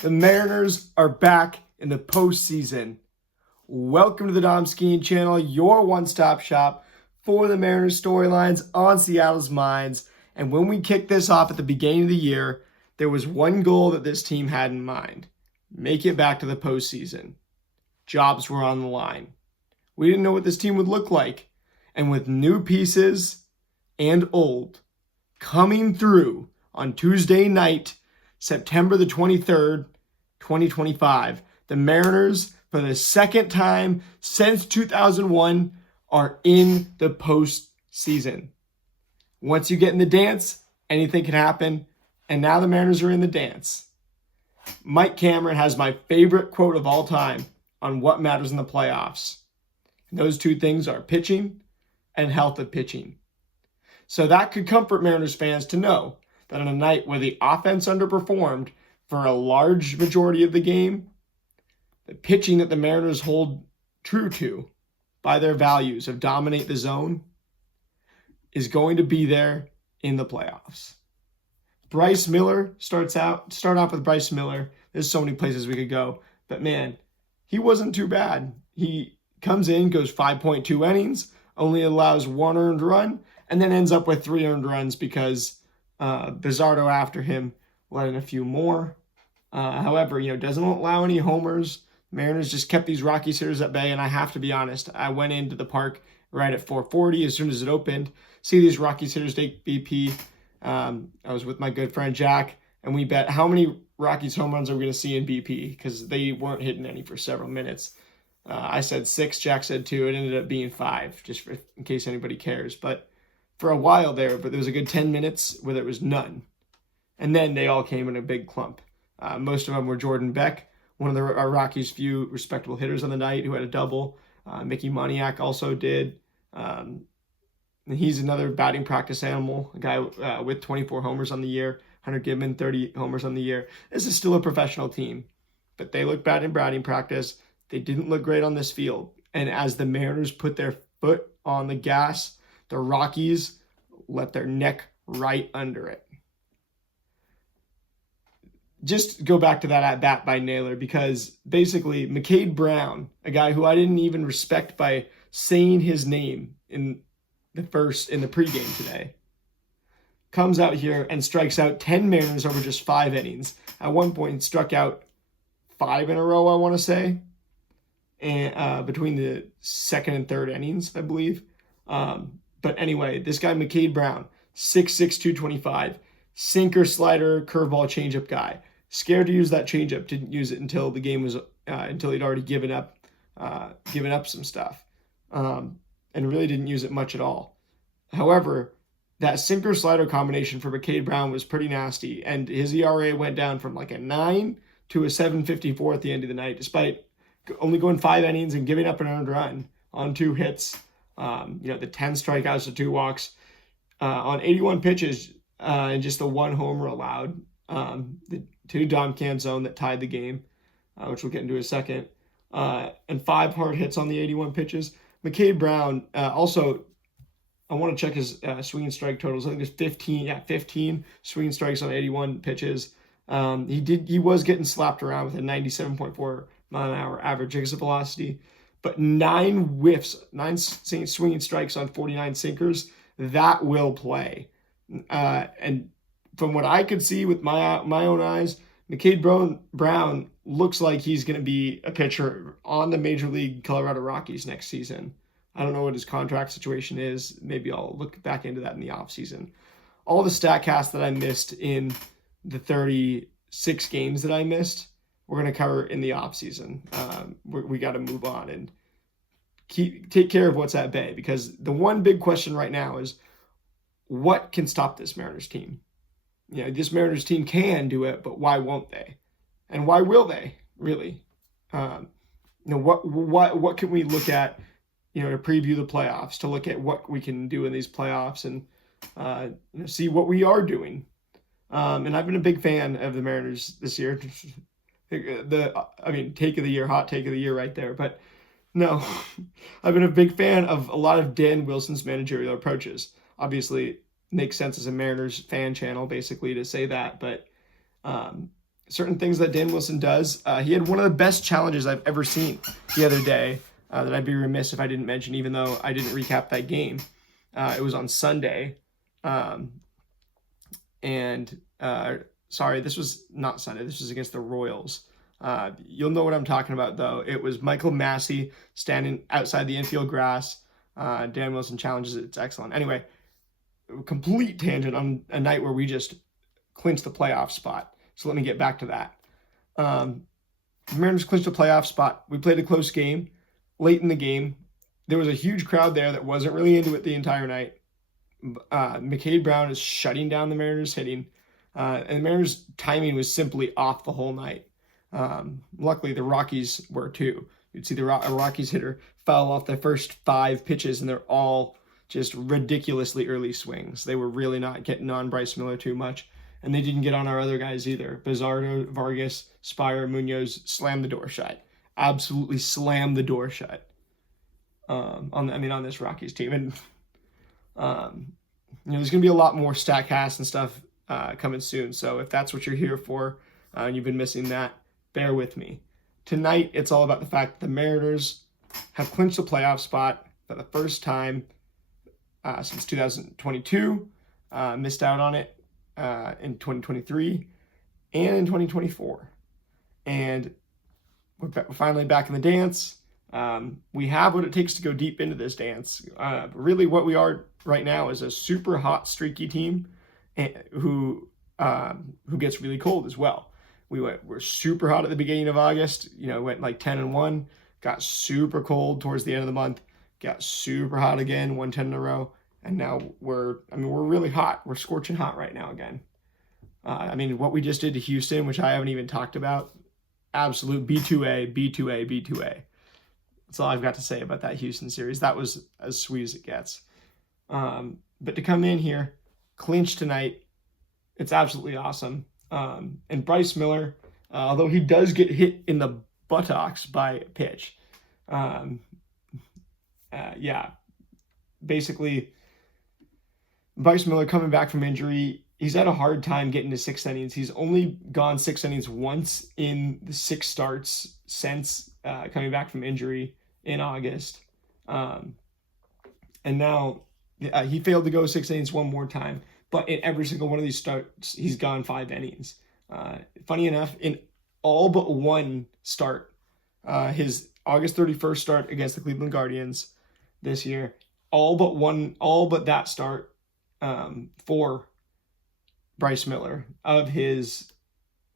The Mariners are back in the postseason. Welcome to the Dom Skiing Channel, your one-stop shop for the Mariners storylines on Seattle's minds. And when we kicked this off at the beginning of the year, there was one goal that this team had in mind: make it back to the postseason. Jobs were on the line. We didn't know what this team would look like. And with new pieces and old coming through on Tuesday night, September the 23rd, 2025, the Mariners, for the second time since 2001, are in the postseason. Once you get in the dance, anything can happen, and now the Mariners are in the dance. Mike Cameron has my favorite quote of all time on what matters in the playoffs. And those two things are pitching and health of pitching. So that could comfort Mariners fans to know that on a night where the offense underperformed for a large majority of the game, the pitching that the Mariners hold true to by their values of dominate the zone is going to be there in the playoffs. Bryce Miller start off with Bryce Miller. There's so many places we could go, but man, he wasn't too bad. He comes in, goes 5.2 innings, only allows one earned run, and then ends up with 3 earned runs because Bizzardo after him let in a few more. However, doesn't allow any homers. Mariners just kept these Rockies hitters at bay, and I have to be honest, I went into the park right at 4:40 as soon as it opened, see these Rockies hitters take BP. I was with my good friend Jack, and we bet how many Rockies home runs are we going to see in BP, because they weren't hitting any for several minutes. I said 6, Jack said 2. It ended up being 5, just in case anybody cares. But for a while there was a good 10 minutes where there was none. And then they all came in a big clump. Most of them were Jordan Beck, one of our Rockies' few respectable hitters on the night, who had a double. Mickey Moniak also did. He's another batting practice animal, a guy with 24 homers on the year. Hunter Gibbon, 30 homers on the year. This is still a professional team, but they look bad in batting practice. They didn't look great on this field. And as the Mariners put their foot on the gas, the Rockies let their neck right under it. Just go back to that at-bat by Naylor, because basically McCade Brown, a guy who I didn't even respect by saying his name in the pregame today, comes out here and strikes out 10 Mariners over just 5 innings. At one point, struck out 5 in a row, I want to say, and between the second and third innings, I believe. But anyway, this guy, McCade Brown, 6'6", 225, sinker, slider, curveball, changeup guy. Scared to use that changeup, didn't use it until the game was, until he'd already given up some stuff, and really didn't use it much at all. However, that sinker slider combination for McCade Brown was pretty nasty, and his ERA went down from like a 9 to a 7.54 at the end of the night, despite only going 5 innings and giving up an earned run on 2 hits. The 10 strikeouts to 2 walks on 81 pitches, and just the 1 homer allowed. The 2 Dom Canzone that tied the game, which we'll get into in a second, and 5 hard hits on the 81 pitches. McCade Brown also, I want to check his swing and strike totals. I think there's 15 swing and strikes on 81 pitches. He was getting slapped around with a 97.4 mile an hour average exit velocity, but 9 whiffs, 9 swinging strikes on 49 sinkers. That will play. And from what I could see with my own eyes, McCade Brown looks like he's going to be a pitcher on the Major League Colorado Rockies next season. I don't know what his contract situation is. Maybe I'll look back into that in the offseason. All the StatCast that I missed in the 36 games that I missed, we're going to cover in the offseason. We got to move on and take care of what's at bay, because the one big question right now is, what can stop this Mariners team? This Mariners team can do it, but why won't they? And why will they, really? What can we look at, to preview the playoffs, to look at what we can do in these playoffs and see what we are doing. And I've been a big fan of the Mariners this year. Take of the year, hot take of the year right there. But no, I've been a big fan of a lot of Dan Wilson's managerial approaches. Obviously, makes sense as a Mariners fan channel, basically, to say that. But certain things that Dan Wilson does. He had one of the best challenges I've ever seen the other day that I'd be remiss if I didn't mention, even though I didn't recap that game. It was on Sunday. Sorry, this was not Sunday. This was against the Royals. You'll know what I'm talking about, though. It was Michael Massey standing outside the infield grass. Dan Wilson challenges it. It's excellent. Anyway, complete tangent on a night where we just clinched the playoff spot. So let me get back to that. The Mariners clinched a playoff spot. We played a close game. Late in the game, there was a huge crowd there that wasn't really into it the entire night. McCade Brown is shutting down the Mariners hitting. And the Mariners' timing was simply off the whole night. Luckily, the Rockies were too. You'd see the Rockies hitter foul off the first 5 pitches, and they're all just ridiculously early swings. They were really not getting on Bryce Miller too much, and they didn't get on our other guys either. Bizarro, Vargas, Spire, Munoz slammed the door shut. Absolutely slammed the door shut. On this Rockies team, and there's going to be a lot more StatCast and stuff coming soon. So if that's what you're here for, and you've been missing that, bear with me. Tonight, it's all about the fact that the Mariners have clinched a playoff spot for the first time since 2022. Missed out on it in 2023 and in 2024. And we're finally back in the dance. We have what it takes to go deep into this dance. Really what we are right now is a super hot, streaky team who gets really cold as well. We're super hot at the beginning of August, went like 10-1, got super cold towards the end of the month, got super hot again, 1-10 in a row. And now we're really hot. We're scorching hot right now again. What we just did to Houston, which I haven't even talked about, absolute B2A, B2A, B2A. That's all I've got to say about that Houston series. That was as sweet as it gets. But to come in here, clinch tonight, it's absolutely awesome. And Bryce Miller, although he does get hit in the buttocks by a pitch, basically, Bryce Miller coming back from injury, he's had a hard time getting to 6 innings. He's only gone 6 innings once in the 6 starts since coming back from injury in August. And now he failed to go 6 innings one more time. But in every single one of these starts, he's gone 5 innings. Funny enough, in all but one start, his August 31st start against the Cleveland Guardians this year, all but that start for Bryce Miller of his,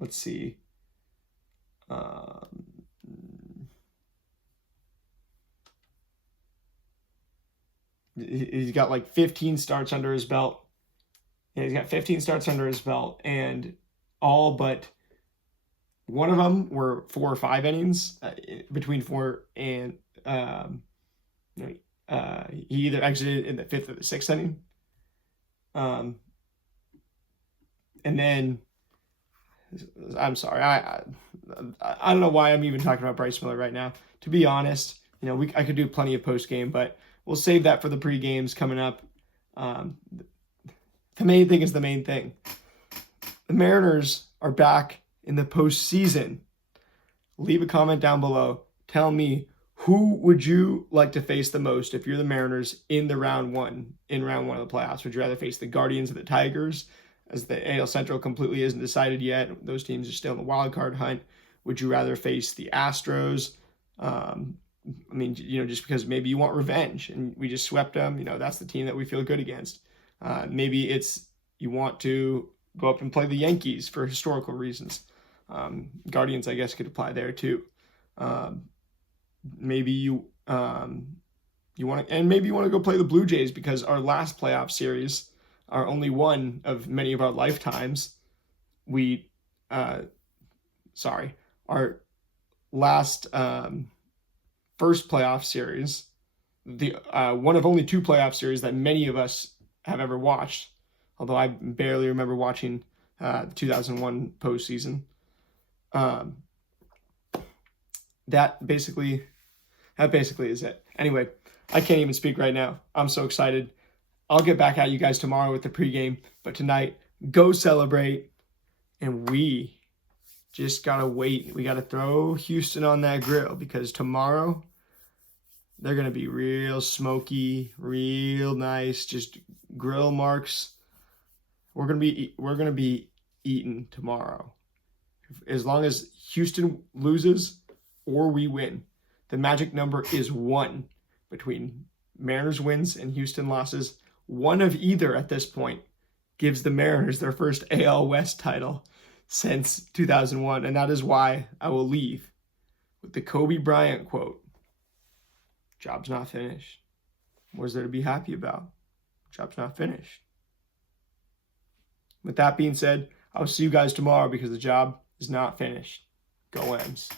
let's see, he's got like 15 starts under his belt. Yeah, he's got 15 starts under his belt, and all but one of them were 4 or 5 innings, between 4 and he either exited in the 5th or the 6th inning. And then I'm sorry, I don't know why I'm even talking about Bryce Miller right now. To be honest, I could do plenty of post game, but we'll save that for the pre games coming up. The main thing is the main thing. The Mariners are back in the postseason. Leave a comment down below. Tell me, who would you like to face the most if you're the Mariners in round one of the playoffs? Would you rather face the Guardians or the Tigers, as the AL Central completely isn't decided yet? Those teams are still in the wild card hunt. Would you rather face the Astros? Just because maybe you want revenge and we just swept them. That's the team that we feel good against. Maybe it's you want to go up and play the Yankees for historical reasons. Guardians, I guess, could apply there too. Maybe you want to go play the Blue Jays because our last playoff series, our only one of many of our lifetimes, our last first playoff series, the one of only 2 playoff series that many of us have ever watched, although I barely remember watching the 2001 postseason. That basically is it. Anyway, I can't even speak right now. I'm so excited. I'll get back at you guys tomorrow with the pregame, but tonight, go celebrate, and we Just got to wait. We got to throw Houston on that grill because tomorrow they're going to be real smoky, real nice, just grill marks. We're going to be eating tomorrow. As long as Houston loses or we win, the magic number is 1 between Mariners wins and Houston losses. One of either at this point gives the Mariners their first AL West title since 2001, and that is why I will leave with the Kobe Bryant quote. Job's not finished. What is there to be happy about? Job's not finished. With that being said, I'll see you guys tomorrow because the job is not finished. Go M's.